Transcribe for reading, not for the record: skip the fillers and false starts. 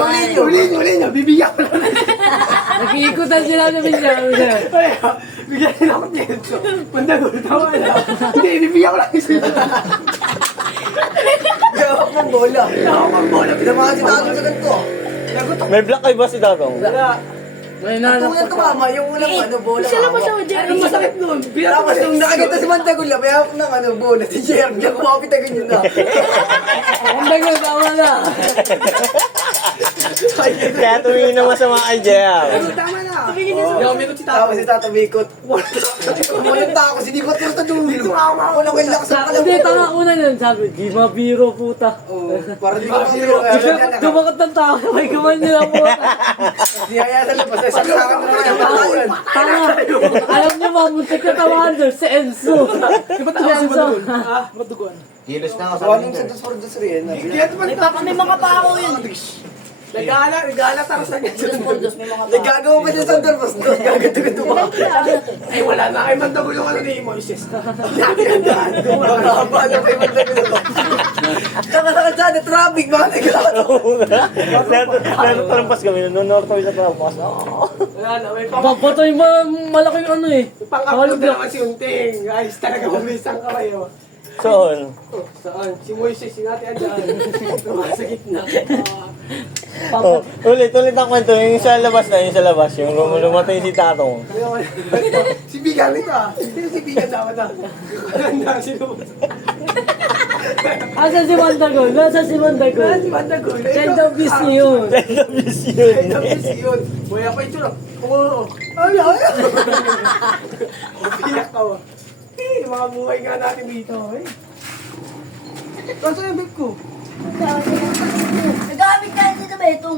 Uli nyo, bibigyan ko lang. Nag-iikutan sila na bigyan. Bigyan nila ako dito. Mandagol, tama na. Hindi, bibigyan ko lang isa. Gawak ng bola. Ako ang bola. Pinamahan si Tatong sa ganito. May black kayo ba si Tatong? Wala. May nanap Kung yan tumama, yung unang bola. Sila pa siya, Ano Jerry. masakit nun? Tapos nung nakakita si Mandagul na, may hawak ng bola. Si Jerry, niya kumapit agad yun na. Ang bago, tama na. Kaya tumingin na masama kay JR. Tama na. Tumingin niya sa... Hindi ako may kutsi Tapos si Tato Bikot. Walang tako, sinibot ko sa dulo. Ako lang yung lakas ng Hindi, kalabaw. tanga una nun. Sabi, di mabiro puta. Para di ko mabiro. Dumakot ng tao, may gaman nila puta. Niyaya sa labas. Sa kasakan na naman yung patayan. Tanga. Alam niyo ba, muntik na tawahan doon, si Enzo. Di ba tawag si Madugol? Ha? Madugol. Kilos na So, anong sa dos for dos rin? May mga pao yun. Nagala tara sa ganyan. Nagagawa pa siya sa Underpass doon. Gagado-gado ba? Ay, wala na kay Mandagol yung ano ni Moises. Mahaba na kay Mandagul. Tsaka sa kalsada, traffic, mga naglalaro. Natatampas kami, nanonood kami sa trampas. Wala na, may Papatay ba malaking ano eh. pang-upload na naman si Unting. Ayos talaga mabisang kamay. Oh. Saan? Oh, saan? Si Moises, si Ate Andan. Sa gitna. Oh, ulit ang kwento. Yung sa labas na, yung sa labas. Yung lumatay si Tatong. Si Bigan nito ah. Sino si Bigan dapat ah? Handa si Lumos. Asan si Mandagol? Nasa si Mandagol? Si Mandagol. Child of Beast niya yun. Child of Beast yun. Buhay pa yung tsura. Oo. Ay, ay. Piyak ka ba? Yung mga buhay nga natin dito. Eh. Kasi yung bib ko.